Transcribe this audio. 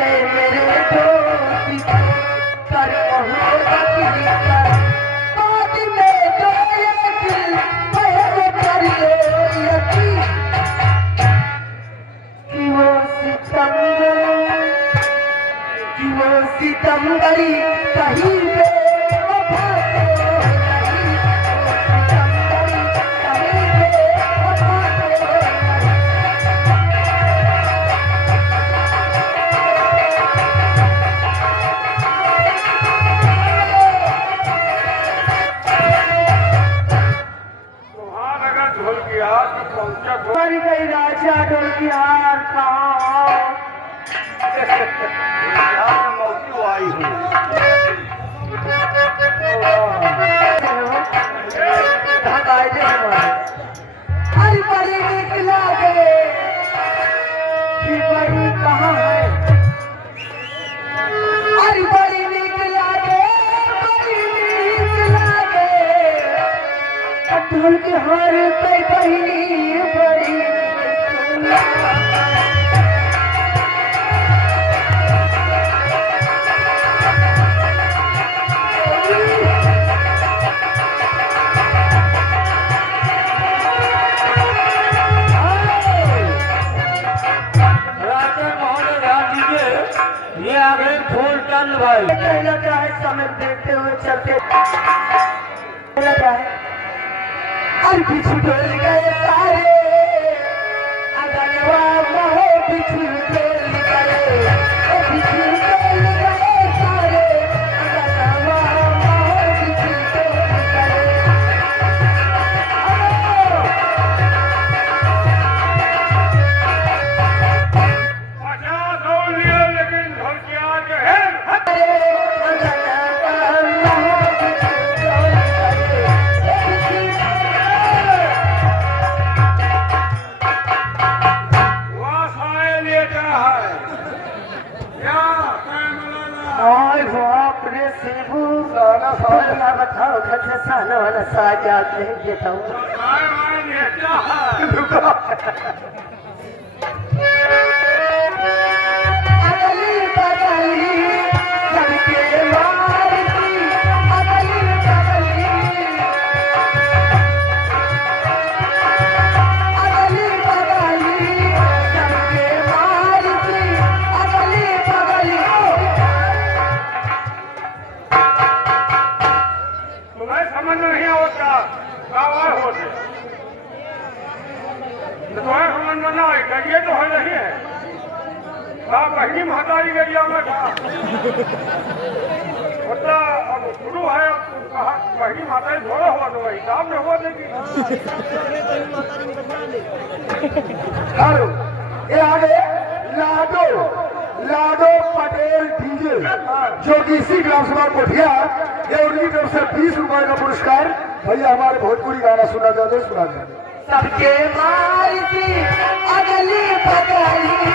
ये मेरे दोस्त कर मोहब्बत का बाद में जो ये दिल पहले कर लो यकीन कि वो सितमगरी कहीं पे गई राजा ढोलकियार कहाँ मौसी आई हूँ अरे बड़ी निकला गए कि बड़ी कहाँ है अरे बड़ी निकला गए ढोल के हार पे बहनी बड़ी ये आ गए फूल टन भाई कहना चाहे समय देखते हुए चलते कहना चाहे और पीछू डोल गए सारे अगनवा महो पीछू डोल गए पीछू डोल गए सारे अगनवा महो पीछू डोल गए लेकिन ढोलकिया जो है बताओ घर से साना वाला साजा नहीं देता हूँ अगली बगली सबके मारती अगली बगली सबके मारती अगली बगली तुम्हें समझ में नहीं होता आवाज होते तुम्हें समझ में ना आई करिए तो है नहीं है बहनी महतारी गरिया में था अब शुरू है कहा बहनी माता थोड़ा हुआ तो वही हिसाब में हुआ देगी हेलो ये आ गए लाडो पटेल डीजे जो कि इसी ग्राम सभा कोठिया ये उनकी तरफ से 20 रुपए का पुरस्कार भैया हमारे भोजपुरी गाना सुना चाहते सुना चाहते सबके मार की अगली बगली